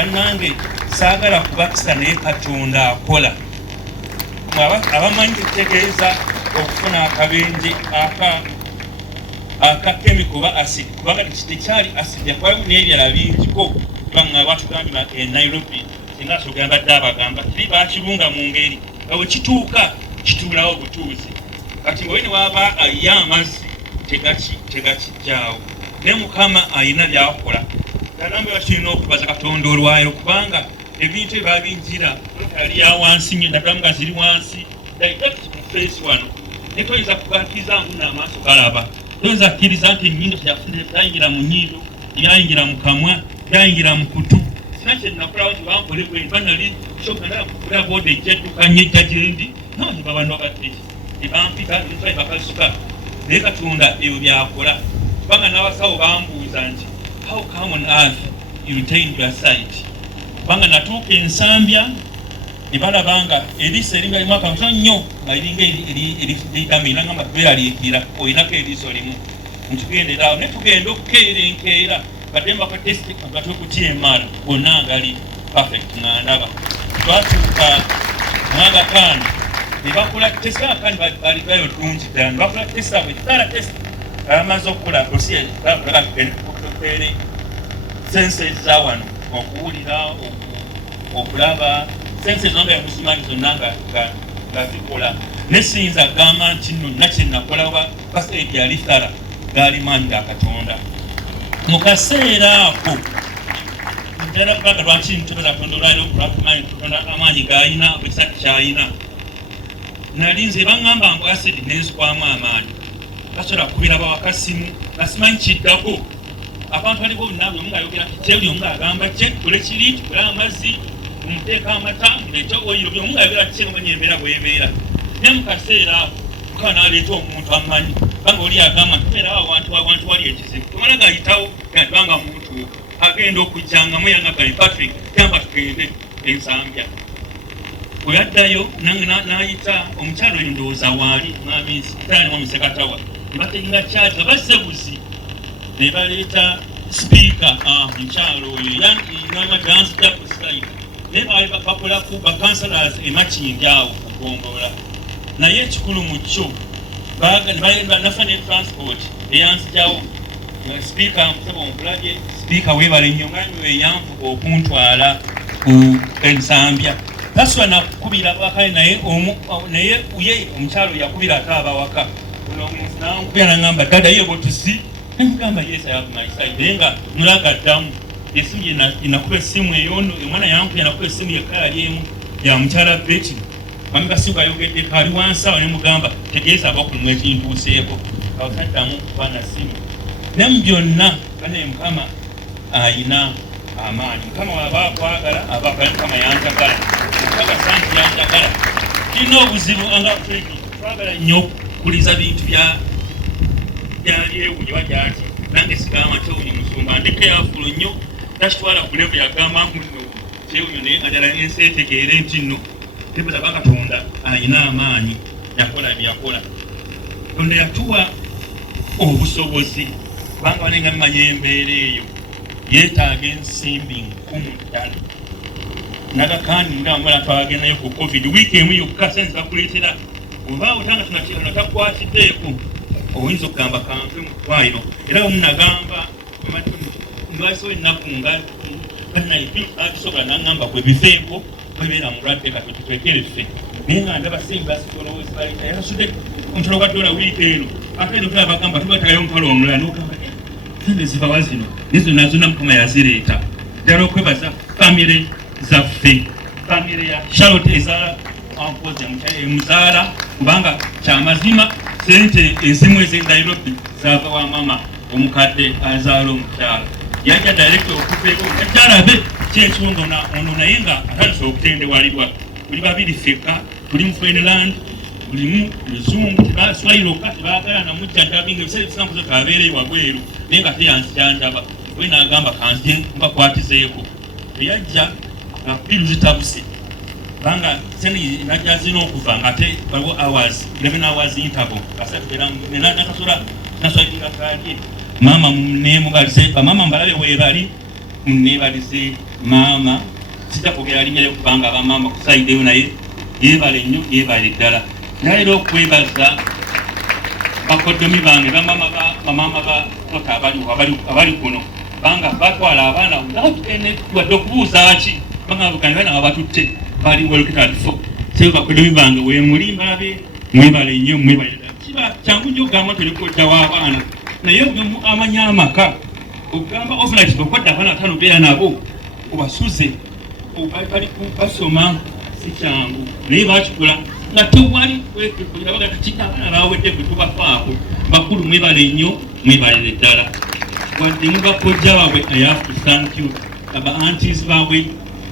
bannange saagala kubakisa naye Katonda akola. Abamanyi kutegeeza okufuna akabenje aka chemical ba acid kubanga tekyali acid yakwayo n'ebirala bingiko banga batugambye e Nairobi singa sogamba dabagamba kiri bakirunga mu ngeri awo kituuka kitulawo butuuzi kati bwe waba ayamazzi tegakijjaawo ne Mukama ayina byakola nambe bakirina okubaza Katonda olwayo kubanga ebintu ebabinjira ali ya wansi ndabanga ziri wansi direct mu face wano netoyinza kubakiza ngu n'amaaso galaba toyinza kkiriza nti ennyindo byayingira mu nnyindo byayingira mu kamwa byayingira mu kutu sina kye nakolawo nti bankole bwe banali kyogenda kukula bode ejjaddukanye ejjajendi nani babano bagateki ebampika ntwaye bakasuka naye Katonda ebyo byakola kubanga n'abasawo bambuuza nti how come on earth you retained your sight kubanga natuuka ensambya ne balabanga eriiso eringa limu akamutano nnyo nga liringa erigamira nga Bwebyaali olinako eriiso limu ntugenderawo naye tugenda okukeera enkeera bademba ka testi agate okutyemala gonna ngali perfect nga ndaba twatuuka mwanga kani ne bakola testi akani baligayo tulungi ddala ne bakola testi abwe kitala testi abamaze okukola dosiye bakulaga tukeere senses za wano okuwulira okulaba senses zonga emusimanyi zonna nga zikola nesiyinza agamba nti nno nakye nakolawa kaseedi yali thara gaali maanyi ga Katonda mu kaseera ako ntera kubaga lwaki ntoboza Katonda olwaliro kulwakumanyi Katonda amaanyi g'ayina bwekisatu ky'ayina nali nze baŋŋamba ngu asedi nenzikwamu amaanyi basobola kubiraba wakasimu nasimanyi kiddako abantu baliko obunaabwe omu ng'ayogera kitebuli omu ng'agamba kye tukole kiri tukole amazzi mumuteeka amata muleete oyiro byomu ng'ayogera kye nomanyi embeera bw'ebeera naye mu kaseera ako Mukama n'aleeta omuntu amanyi banga oli agamba ntubeerawo awantu wali ekizibu tomala gayitawo yatubanga muntu agenda okujjangamu yanagale Patrick yamba tugende ensambya bwe yaddayo n'ayita omukyalo oyo ndowooza waali mwami itaani wamusekatawa ne bateginga kyaza bassebuzi ne baleeta sipiika omukyalo oyo yanama dance japo slide naye baali bakola ku bakansalas emakindi awo kugombola naye ekikulu mu kyo nafa ne transport eyanzijawo sipiika nkusaba omulabye sipiika weebale nnyo mwami weyanvuga okuntwala ku ensambya taswa nakukubira bakale naye ye omukyalo yakubira ate abawaka ono omuntu nankubira nagamba dada ye botusi nemugamba yes I have my side naye nga nulagaddamu esimu inakuba essimu eyo omwana yankubira nakuba essimu yekali emu ya mukyala Betty mami kasimu ayogedde kali wansi awo nemugamba tegeeza abakulimu ekintuuseeko awataddamu kubaana simu naye mu byonna bane Mukama ayina amaanyi Mukama waba akwagala abaagala Mukama yanjagala okukakasa nti yanjagala kirina obuzibu nga twagala nnyo okukuliza bintu byali ewunywa gyati nange sigamba kyewunyo musumba ndeke yafulo nnyo takitwala ku levu yagamba nkuno kyewunyo naye ajala ensi etegeere nti nno tebuzaba Katonda ayina amaanyi yakola byakola Katonda yatuwa obusobozi kubanga banenga mumanya embeera eyo yeetaaga ensimbi nkumu ddala nagakandi ngambala twagendayo ku covid wiiki emu yokka senzi bakuleetera oba otanga tunakirano takwatiddeeko oyinza okugamba kampe mu ddwaliro era omunagamba ndwaliso ennaku nga kanaibi akisobola nagamba kwebifeeko kwebeera mulwadde kati tutwekere ffe naye nga ndaba sengi basikolowozi baleta yarasudde omutalo gwa dola wiiki eno ate nokera bagamba tubatagayo omutalo omulala nogamba sente zibawa zino nizo nazona Mukama yazireeta ddala okwebaza famire zaffe famire ya Charlotte ezaala ampozi emuzaala kubanga kyamazima sente ezimu ez'Nairobi zaava wa mama omukadde azaala omukyala yajja direct okuveeko akyalabe kyekiwonga ono naye nga atandise okutendewalibwa buli babiri ffekka tuli mu Fenland bulimu luzungu tebaswayiro kati baagala namujjanjabinga ebiseera ebisanguzo kabeereyo wabweru naye nga teyanzijanjaba we n'agamba kanzije mbakwatizeeko eyajja nga biru zitabuse kubanga sente najja zina okuva nga ate waliwo hours 11 hours interval nakasula naswaginga kalye maama nemubalize bamama mbalabe weebali munebalize maama sijja kwogera linnya lye kubanga abamaama kusaideyo naye yeebale nnyo yeebale ddala. Nayera okwebaza bakoddomi bange bamaama bakota abali kuno banga batwala abaana wadde okubuuza ki bangabugana abatutte bali weloketatifo seyo bakoddomi bange wemuli mbalabe mwebale nnyo mwebale ddala. Kiba kyangu nnyo okugamba tolikojja w'abaana naye amanya amaka okugamba overnight okodda abaana batano beera nabo obasuze basoma si kyangu naye bakikola nga tewali kwekekulira baga tukika abaana bawedde gwe tubafaako bakulu mwebale nnyo mwebalire ddala wadde mubakojja baabwe I have to thank you aba aunties baabwe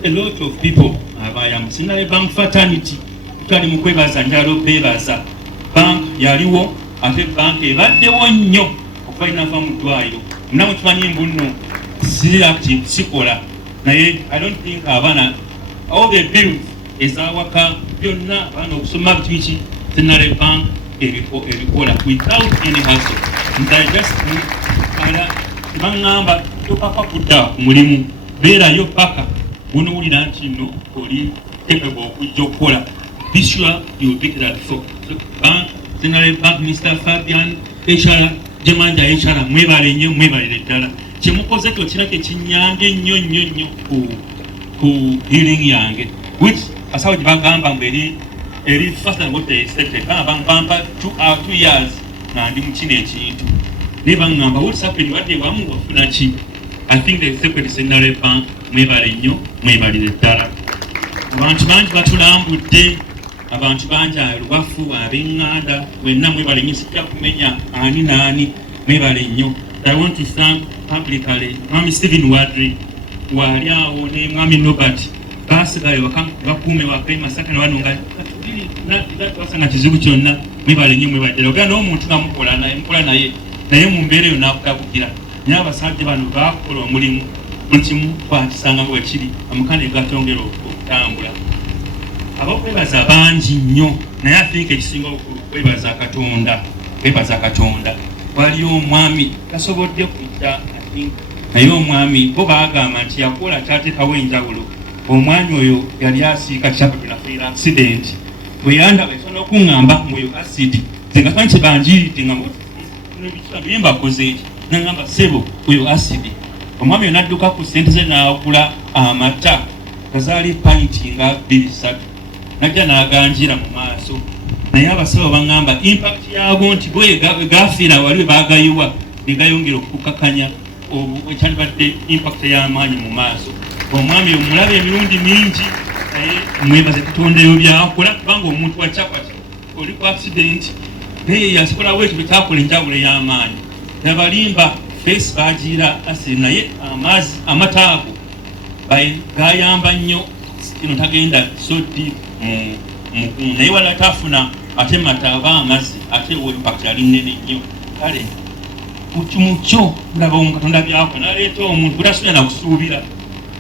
a lot of people abayamu Centenary Bank fraternity tutali mu kwebaza njalo beebaza bank yaliwo ate bank ebaddewo nnyo okuba inava mu ddwaliro munamu kimanyi mbuno si active sikola naye I don't think abaana all the bills ezawaka byonna abaana okusoma bitiki Centenary Bank ebikola without any hassle. Ala bangamba topapa kudda ku mulimu beerayo paka bunowulira nti nno oli capable okujja okukola. Be sure you will pick that for bank Centenary Bank Mr. Fabian HR Jemanja HR mwebale nnyo mwebalire ddala kyemukoze kyokirako ekinyange nnyo ku healing yange which asawo gye bagamba mbu eri first and what they expected bamba 2 years nga ndi mu kino ekintu naye bangamba what's happening wadde wamu wafuna ki. I think the secret Centenary Bank mwebale nnyo mwebalire ddala. Abantu bangi batulambudde abantu bangi alubafu ab'eŋŋanda mwenna mwebale nnyo sijja kumenya ani naani mwebale nnyo. I want to thank publicly Mwami Stephen Wadri wali awo ne Mwami Nobert basigale bakuume waka Masaka ne wano nga twasanga kizibu kyonna mwebale nnyo mwebale ddala. Ogenda n'omuntu nga mukola naye mu mbeera eyo n'akutabugira naye abasajja bano bakola omulimu buli kimu twakisanga nga wekiri amukane gatongera okutambula. Abakwebaza bangi nnyo naye afiika ekisinga okwebaza Katonda. Waliyo omwami tasobodde kujja naye omwami bo baagamba nti yakola kyateekawo enjawulo. Omwami oyo yali asiika kyapapinafaira accident bwe yandaba esobola okuŋŋamba muyo acid zenga twanyi kyebanjiridde nga naye mbakoze eki nagamba sebo oyo acid. Omwami oyo n'adduka ku ssente ze n'agula amata gazaali painti nga 2-3 najja n'aganjira mu maaso naye abasawo baŋŋamba impact yaago nti bwe gafiira wali we baagayiwa ne gayongera okukakanya ekyandibadde impact y'amaanyi mu maaso. Omwami omulaba emirundi mingi naye mwebaze Katonda eyo byakola kubanga omuntu wa chapati oli ku accident naye yasikolawo ekyo kyakola enjawulo ey'amaanyi. Abalimba face bagiira asiri naye amata ago gayamba nnyo kino tagenda so deep naye wala tafuna ate mata aba amazzi ate impact yali nnene nnyo. Kale mukyo mulaba Katonda byakola naleeta omuntu butasubira nakusuubira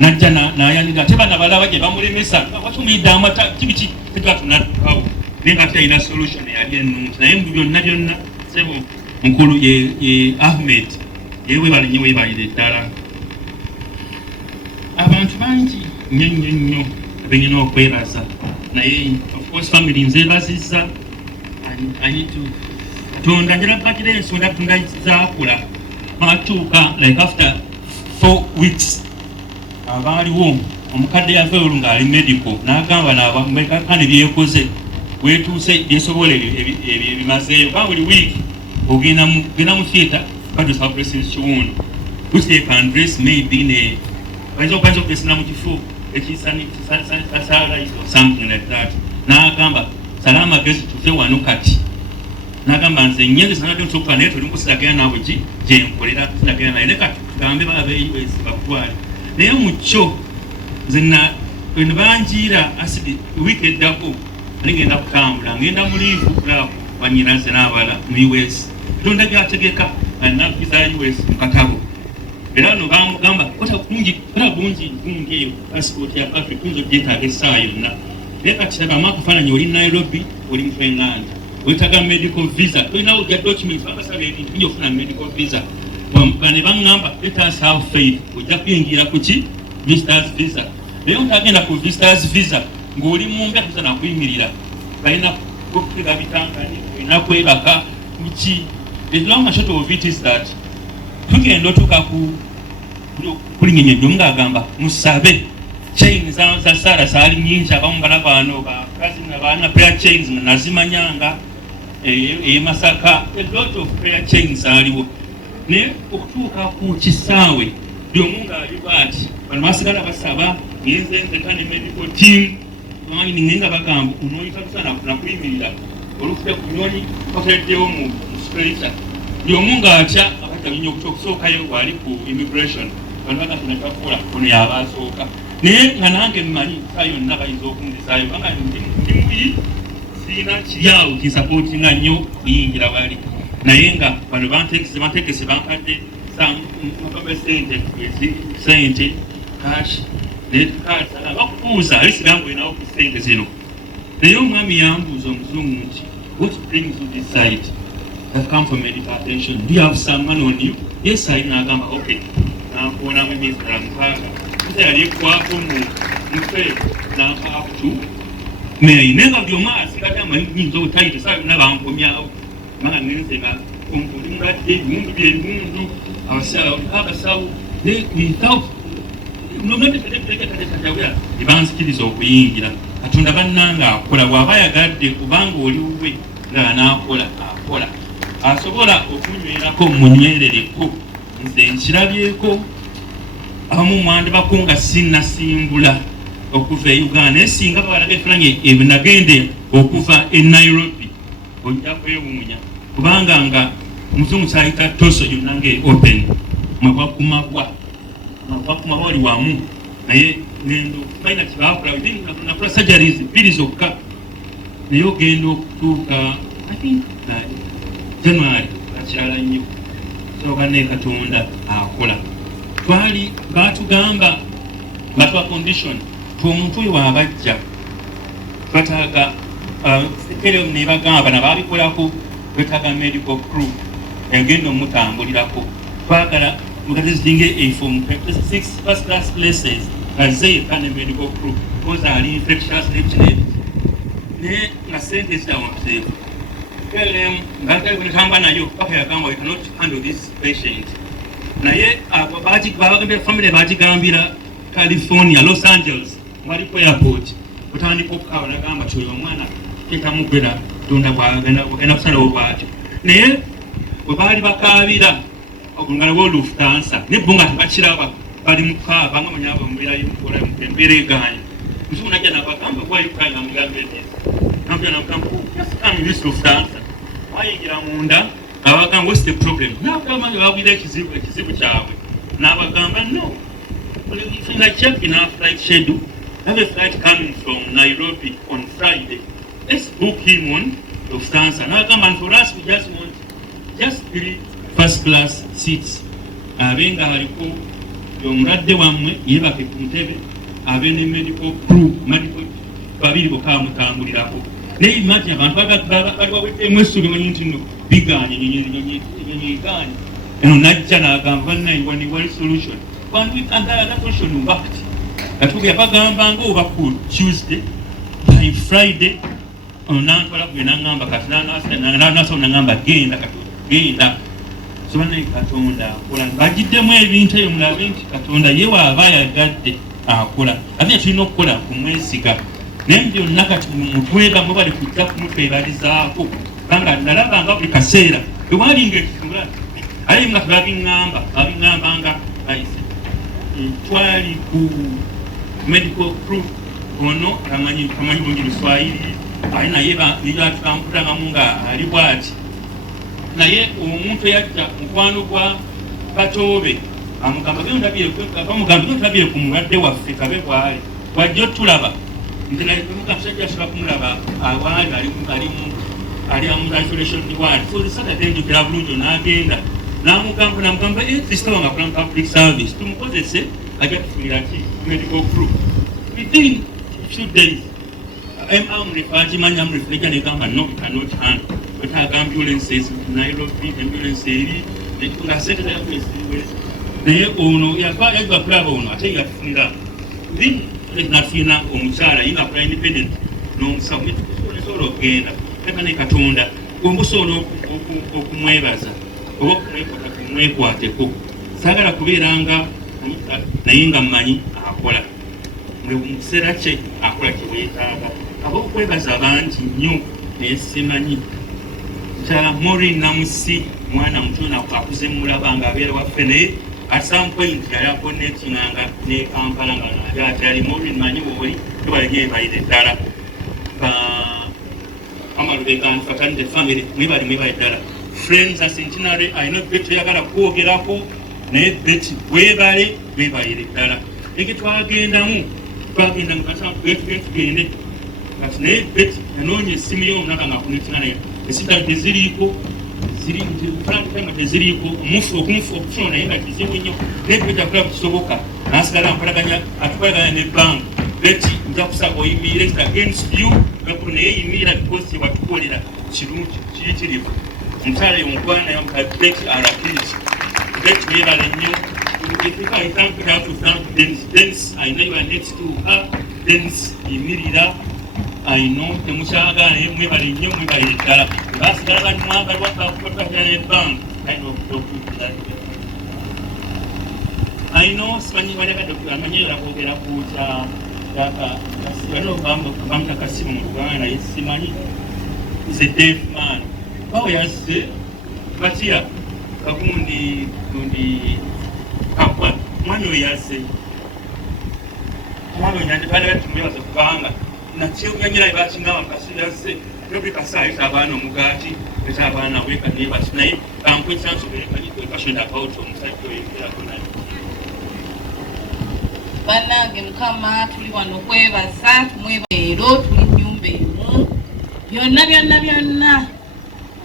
najja nayanira ate bana balaba gye bamulemesa watumuyidde amata kibiki tegatunatukawo naye nga tyalina solution yali ennungi naye mu byonna sebo mukulu ye Ahmed yewe balinye webalire ddala. Abantu bangi nnyo benyina okwebaza naye of course family nzebazizza I need to Katonda njala bakire ensonga Katonda zaakula matuuka like after 4 weeks abaaliwo omukadde yavaayo ng'ali medical n'agamba nabakane byekoze wetuuse byesobola ebimazeeyo ba buli weeki ogenda mu theatre bado suppressing kiwundo which they can dress maybe ne bayinza okugesena mu kifo ekisanitalize or something like that. N'agamba sala amagezi tuve wano kati n'agamba nze nyenze sanadde nsokukola naye toli nkusilagera naawe gyenkolera silagera naye leka tugambe babeeyuwezi bakutwale naye mukyo nze bwe banjiira asidi wiiki eddako ali ngenda kutambula ngenda mu liivu kulaaku wanyinaze n'abala mu US Katonda gyategeka nakuza US mu katabo era no bamugamba kota bungi eyo passport ya Africa tunzo gyetaaga essaawa yonna naye kati tagamu akafaananyi oli Nairobi oli mu England wetaaga medical visa tolinawo gya document babasaba ebintu bingi okufuna medical visa ne baŋŋamba let us have faith ojja kuyingira ku ki visitors visa naye otagenda ku visitors visa ng'oli mumbe kusana kuyimirira balina kukuba bitangani olina kwebaka muki. The long and short of it is that tugenda otuuka kulinnya ennyo ng'agamba musabe chain za Sara zaali nnyingi abamu balabano bakazi nabaana prayer chains nazimanyanga Masaka a lot of prayer chains aliwo naye okutuuka ku kisaawe by'omu ng'aliba ati bano basigala basaba ngenzenze kane medical team bamanyini ngenga bagamba kunoonyisa kusana nakuyimirira olufudde ku nyonyi bakoleddewo mu straita by'omu ng'atya abatalinnya okusookayo wali ku immigration bano bagafuna tafuula ono yabasooka naye nga nange mmanyi saa yonna bayinza okunzisaayo banga ndi muyi sina kiryawo kinsapootinga nnyo kuyingira bali naye nga bano bantegese bankadde sente kashi bakubuuza ali sigangu olinawo ku sente zino naye omwami yambuuza omuzungu nti what brings you this side have come for medical attention, do you have someone on you? Yes, I nagamba okay nampona mu emyezi mukaaga nze yali ekwako mufe nampa up to naye nenga buli omu asigadde amayinza obutayite saa byonna bankomyawo manga ngenze nga oli mulwadde ebimundu byebimundu abasawo nomulwaddeteekatekatekatawera ebanzikiriza okuyingira Katonda bannanga akola bw'aba yagadde kubanga oli wuwe ng'anaakola akola asobola okunywerako munywerereko nze nkirabyeko abamu mwandibako nga sinnasimbula okuva e Uganda naye singa babalaga efulanye ebinagende okuva e Nairobi ojja kwewuunya kubanga nga omuzungu kyayita toso yonna nga open mabwakumabwa oli wamu naye ngendo balina kyebakola nakula surgeries bbiri zokka naye ogenda okutuuka January akirala nnyo soka ne Katonda akola twali batugamba batwa condition omuntu oyo wabajja bataaga sekere ne bagamba bana babikolako wetaaga medical crew egenda omutambulirako twagala mugazizinge from 6 first class places azeye kane medical crew because ali infectious disease ne na sente zitawonseeko ngakali kunitamba nayo paka yagamba we cannot handle this patient naye babagambira family bagigambira California Los Angeles waliko airport kutandika okukaaba nagamba kyoyo omwana tekamugwera tonda bwagenda kusalawo bwatyo naye bwe baali bakaabira okungala wo Lufthansa nebbunga tebakiraba bali mukaaba nga manyaba mumbeera egaanya muzungu najja nabagamba wali kukanga mugambe namugamba this Lufthansa wayingira munda abagamba what's the problem nabagamba babwira ekizibu kyabwe nabagamba no if you check in our flight schedule I have a flight coming from Nairobi on Friday let's book him on Lufthansa nabagamba and for us we just want just 3 first class seats abenga haliko omulwadde wammwe yebake ku ntebe abe ne medical crew medical babiri bokka mutambulirako naye imagine abantu bali waweddemu essuubi manyi nti no biganye nyonyiiganye eno najja n'agamba bannayi wali solution that solution worked atuge yabagambanga oba ku Tuesday by Friday onantwala gwe nangamba kati nasobola nangamba genda so bannayi Katonda akola bagiddemu ebintu ebyo mulabe nti Katonda ye waaba yagadde akola ate tulina okukola kumwesiga naye byonna kati mutwegamu bali kujja kumutwebalizaako kubanga nalabanga buli kaseera ewalinga ekitula aye nga babingamba nga twali ku medical crew ono amanyi bungi Luswayiri aye naye yatukamputangamu nga ali bwati naye omuntu eyajja mukwano gwa Katoobe amugamba gendabire ku mulwadde waffe kabe bwali wajja otulaba nti nayemusajja asobola kumulaba awaali ali mu isolation ward so the Saturday njogera bulungi n'agenda namugamba kristo wange akola mu public service tumukozese ajja kufunira ki medical crew within few days amrefagimanyi negamba no we cannot handle wetaaga ambulances Nairobi ambulance eri nga sente yaffe esiriwezi naye ono yava kulaba ono ate yafunira nafiina omukyala yinga akola independent n'omusawo nesobola okugenda eka ne Katonda gombusobola okumwebaza oba kumwekwateko saagala kubeeranga naye nga mmanyi akola mu kiseera kye akola kyeweetaaga aba okwebaza bangi nnyo naye simanyi mukyala Maureen Namusi mwana mutono akuze mulaba nga abeera waffe naye at some point yali akonetinganga ne Kampala nga naye ate yali Maureen manyi wooli tubalenyebayire ddala amalubega nfatani the family mwebali ddala friends at Centenary alina Betty yagala kwogerako naye Betty Bwebyaali ddala ege twagendamu tugende kati naye Betty yanoonya essimu y'omulaba nga akunetinga naye esida teziriiko teziriiko okufuna naye nga kizibu nnyo naye Betty akola kukisoboka nasigala nkolaganya atukolaganya ne bank Betty nja kusaba oyimirira it against you gakulu naye yimirira because watukolera kirungi kiyitirivu omukyala yonkwana yamuka Betty arakiriki Betty webale nnyo if I thank you to thank Dennis I know you are next to her Dennis yimirira I know temukyagala naye mwebale nnyo mwebale ddala basigala balimwambali wakakutwatana bank kind of document I know simanyi baleka document amanyi yakwogera kuta Bamta Kasimu mu Luganda yesimanyi is a deaf man. How yase batia kagundi kapwa mwana yase mwana nyande bale batumyebaza kubanga na kyo nyanyira ibachinga bakasiyase yobi kasai sabana mugati etabana weka ne batinayi kampwe chance berekani ko kashonda pauto musajjo yekera konani Bannange Mukama tuli wano kwebaza tumwebaero tuli nnyumba emu byonna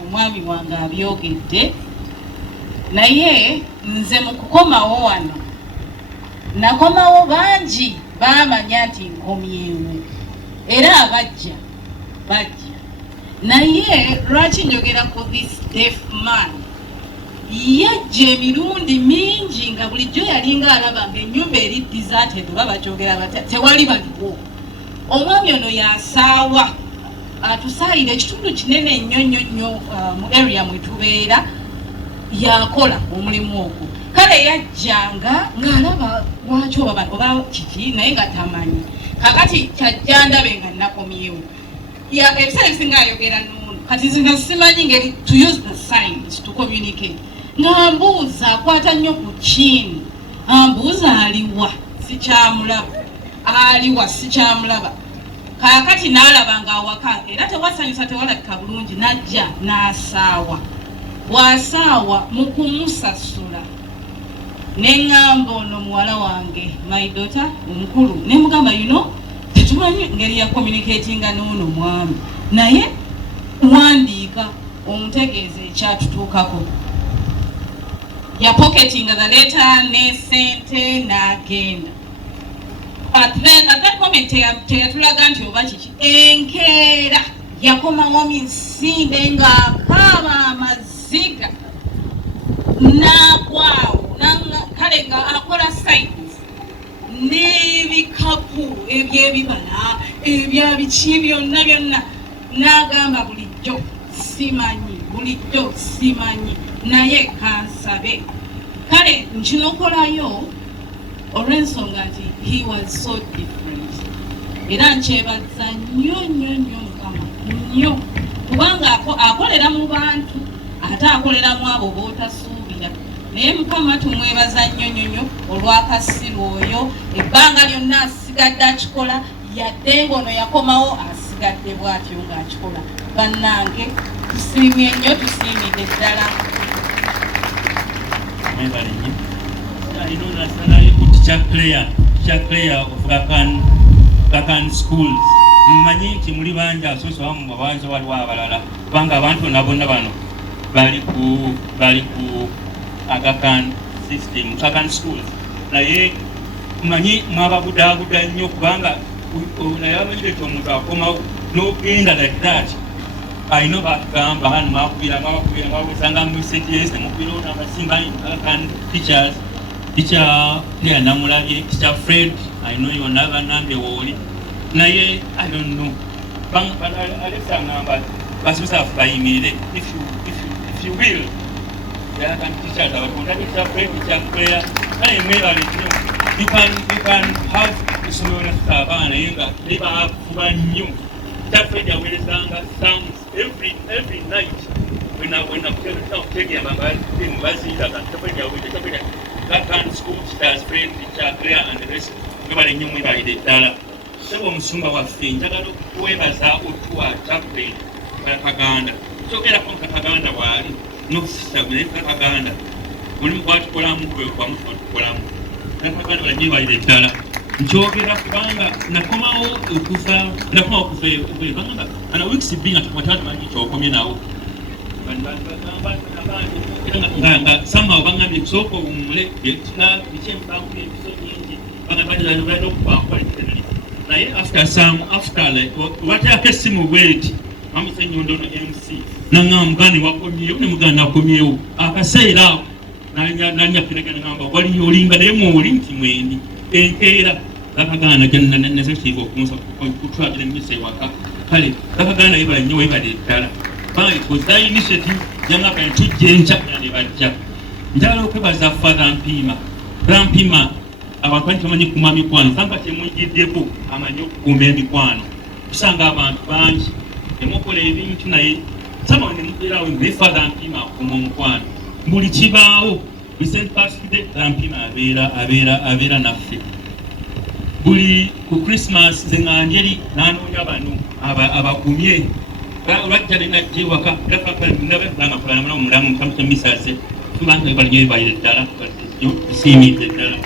omwami wange abyogedde naye nze mu kukomawo wano nakomawo bangi baamanya nti nkomyewo era abajja naye lwaki njogera ku this deaf man yajja emirundi mingi nga bulijjo yalinga alaba nga ennyumba eri deserted oba bakyogera batya tewali baliwo omwami ono yasaawa atusaayira ekitundu kinene nnyo mu area mwe tubeera yakola omulimu ogwo kale yajjanga ng'alaba lwaki oba kiki naye nga tamanyi kakati kyajja ndabe nga nakomyewo ebiseera ebisinga ayogera n'ono kati nzinga simanyi ngeri to use the signs to communicate ngambuuza akwata nnyo ku kini ambuuza aliwa sikyamulaba kakati n'alaba nga awaka era tewasanyusa tewalabika bulungi najja n'asaawa bw'asaawa mu kumusasula neŋŋamba ono muwala wange my daughter omukulu ne mugamba tetumanyi ngeri ya communicatinga n'ono mwami naye wandiika omutegeeza ekyatutuukako yapocketinga the letter ne sente n'agenda at that moment teyatulaga nti oba kiki enkeera yakomawo misinde ng'akaaba amaziga n'agwawo kale nga akola signs n'ebikapu ebyebibala ebyabiki byonna n'agamba bulijjo simanyi naye kansabe kale nkinokolayo olw'ensonga nti he was so different era nkyebaza nnyo Mukama nnyo kubanga akolera mu bantu ate akoleramu abo bootasuubira naye Mukama tumwebaza nnyo olw'akasiru oyo ebbanga lyonna asigadde akikola yadde ng'ono yakomawo asigadde bw'atyo ng'akikola bannange tusiimye nnyo tusiimidde ddala teacher Claire of Gakan schools mmanyi nti muli bangi asoose wamu babanza waliwo abalala kubanga abantu bonna bano bali ku Agakan system Gakan schools naye mmanyi mwababudaabuda nnyo kubanga naye amanyire nti omuntu akomawo n'ogenda like that ayina bakugamba hano mwakubira mwawezanga messages nemukubira amasimba Agakan teachers Teacher Claire Namulabye, Teacher Fred, I know you never nambe woli. Naye, I don't know. Bang Alexa number, but you have by email if you will. Yeah, can teacher that one. Teacher Fred, Teacher Claire, I email you can have someone never have one new. Teacher Fred will sounds every night when I'm taking about in Basila, that kind of school stars, friend, teacher, Claire, and the rest. Nobody knew me by the dollar. So, Sumba was saying, Gwebayiira to a chaplain, propaganda. So, get up on propaganda, no subject propaganda. When you watch Kolam, come for Kolam. Propaganda was by the dollar. Jogi Rakanga, Nakoma, Ukusa, Nakoma, Ubanga, and a week's being at what I'm coming out. Somehow Banga Mixoko after some what a pessimu wait, I'm saying you don't MC. Nangam Gani Wakomi, Mugana Komio, Akasaila, Nanya Pilakan, what you linga demo linking Wendy, and Kayla, Lapagana can necessarily go to travel in Missy Waka. Kali, Lapagana even knew about it. It was that initiative, young up and two Jenja and Evaja. Jalo Kebaza Father Pima, Rampima, our countryman Kumami Kwan, Sampati Depo, Amanyo Kumemi Kwan, Sanga Banch, the Moko living tonight, someone in the Father Pima, Kumon Kwan, Murichibao, we sent past the Rampima, Avera Nafi. Buli ku Christmas, Zenangeli, Nano Yabanu, Abakumie. Rakjali na jiwaka dafa kan nabe banga fana mulamu kamta misase tubanga balje bayde dara simi de dara